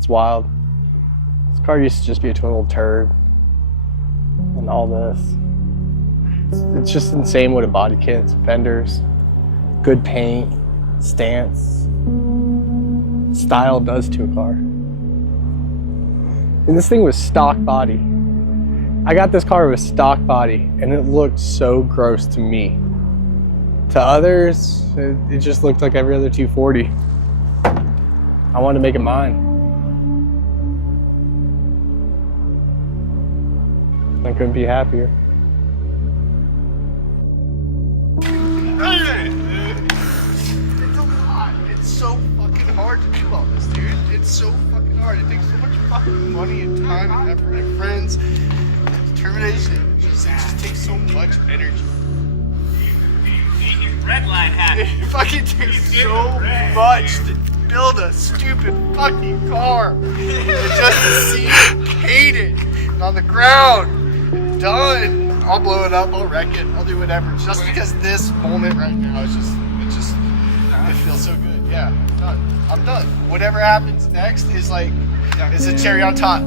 It's wild. This car used to just be a total turd. And all this. It's just insane what a body kit, fenders, good paint, stance, style does to a car. And this thing was stock body. I got this car with stock body and it looked so gross to me. To others, it just looked like every other 240. I wanted to make it mine. I couldn't be happier. It's a lot. It's so fucking hard to do all this, dude. It's so fucking hard. It takes so much fucking money and time and effort and friends and determination. It just takes so much energy. Red line hat. It fucking takes so much to build a stupid fucking car. And just to see it painted and on the ground and done. I'll blow it up, I'll wreck it, I'll do whatever. Just because this moment right now is it feels so good. Yeah, I'm done. I'm done. Whatever happens next is like, is a cherry on top.